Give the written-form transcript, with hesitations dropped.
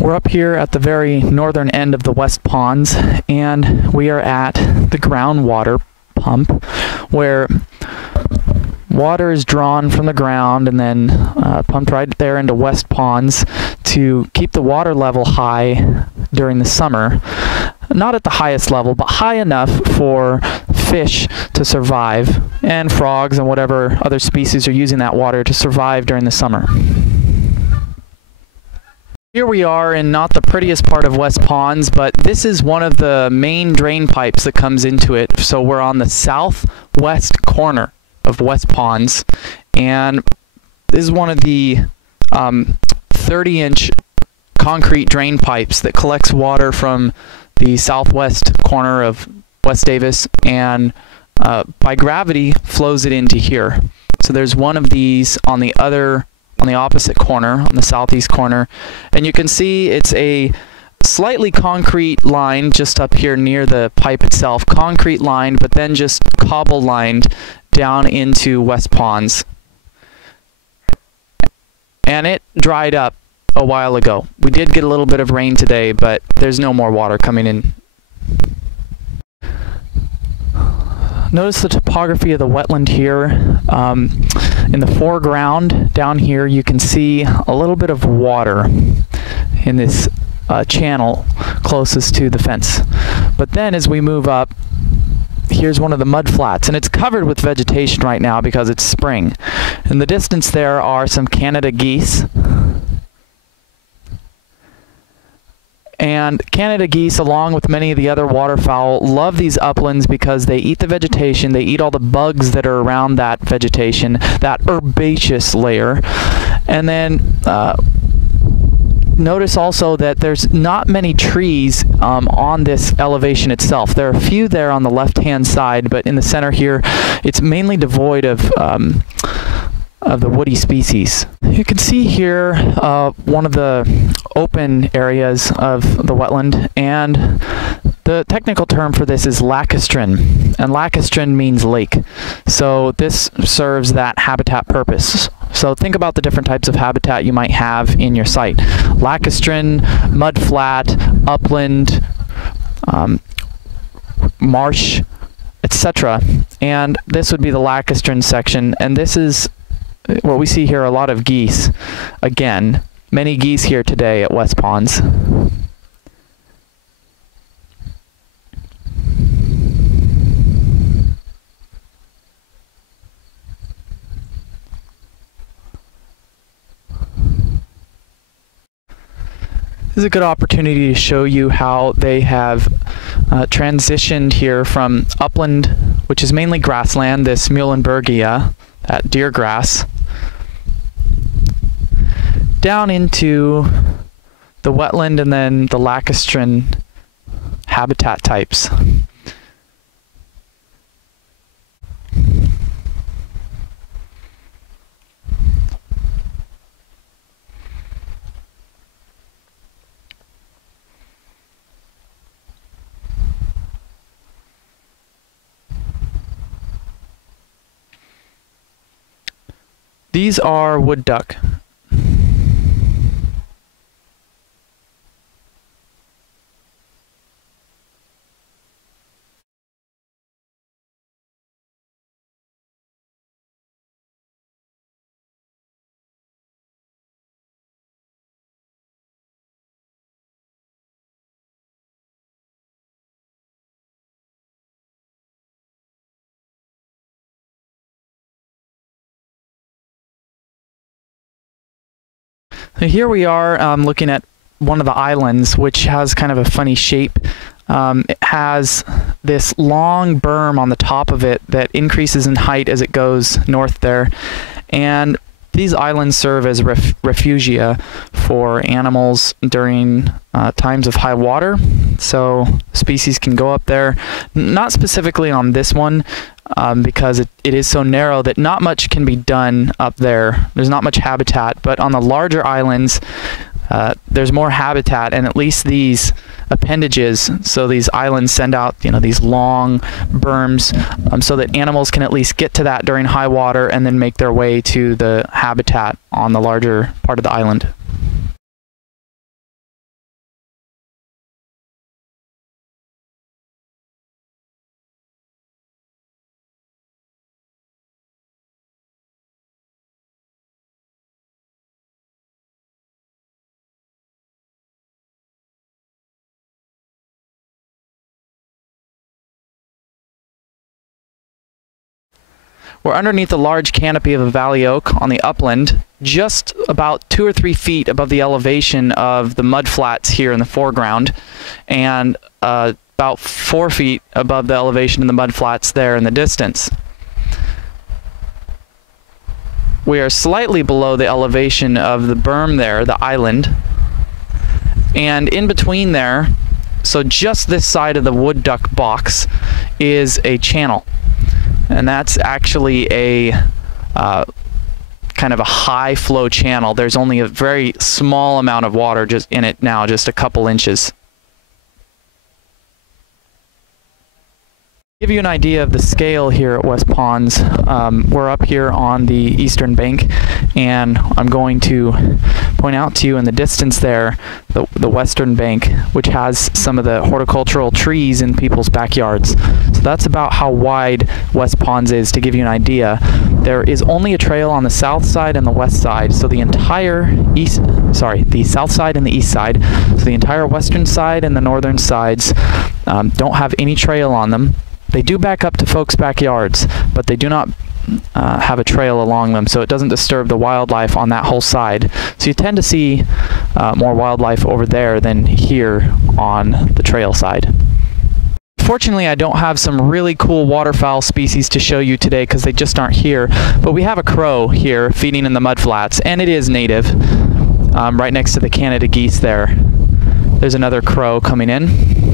We're up here at the very northern end of the West Ponds, and we are at the groundwater pump, where water is drawn from the ground and then pumped right there into West Ponds to keep the water level high during the summer. Not at the highest level, but high enough for fish to survive, and frogs and whatever other species are using that water to survive during the summer. Here we are in not the prettiest part of West Ponds, but this is one of the main drain pipes that comes into it. So we're on the southwest corner of West Ponds, and this is one of the 30-inch concrete drain pipes that collects water from the southwest corner of West Davis and by gravity flows it into here. So there's one of these on the opposite corner, on the southeast corner, and you can see it's a slightly concrete line just up here near the pipe itself, concrete lined, but then just cobble lined down into West Ponds. And it dried up a while ago. We did get a little bit of rain today, but there's no more water coming in. Notice the topography of the wetland here. In the foreground down here you can see a little bit of water in this channel closest to the fence. But then as we move up, here's one of the mud flats, and it's covered with vegetation right now because it's spring. In the distance there are some Canada geese. And Canada geese, along with many of the other waterfowl, love these uplands because they eat the vegetation, they eat all the bugs that are around that vegetation, that herbaceous layer. And then notice also that there's not many trees on this elevation itself. There are a few there on the left-hand side, but in the center here, it's mainly devoid of the woody species. You can see here one of the open areas of the wetland, and the technical term for this is lacustrine, and lacustrine means lake. So this serves that habitat purpose. So think about the different types of habitat you might have in your site. Lacustrine, mudflat, upland, marsh, etc. And this would be the lacustrine section, and this is what we see here, a lot of geese. Again, many geese here today at West Ponds. This is a good opportunity to show you how they have transitioned here from upland, which is mainly grassland, this Muhlenbergia, that deer grass, down into the wetland and then the lacustrine habitat types. These are wood duck. Here we are looking at one of the islands, which has kind of a funny shape. It has this long berm on the top of it that increases in height as it goes north there. And these islands serve as refugia for animals during times of high water. So species can go up there, not specifically on this one, because it is so narrow that not much can be done up there. There's not much habitat, but on the larger islands, there's more habitat, and at least these appendages, so these islands send out, these long berms, so that animals can at least get to that during high water and then make their way to the habitat on the larger part of the island. We're underneath a large canopy of a valley oak on the upland, just about 2 or 3 feet above the elevation of the mud flats here in the foreground, and about 4 feet above the elevation of the mud flats there in the distance. We are slightly below the elevation of the berm there, the island, and in between there, so just this side of the wood duck box, is a channel. And that's actually a kind of a high flow channel. There's only a very small amount of water just in it now, just a couple inches. To give you an idea of the scale here at West Ponds, we're up here on the eastern bank, and I'm going to point out to you in the distance there the western bank, which has some of the horticultural trees in people's backyards. So that's about how wide West Ponds is, to give you an idea. There is only a trail on the south side and the west side, so the entire the south side and the east side, so the entire western side and the northern sides don't have any trail on them. They do back up to folks' backyards, but they do not have a trail along them, so it doesn't disturb the wildlife on that whole side. So you tend to see more wildlife over there than here on the trail side. Fortunately, I don't have some really cool waterfowl species to show you today because they just aren't here, but we have a crow here feeding in the mudflats, and it is native, right next to the Canada geese there. There's another crow coming in.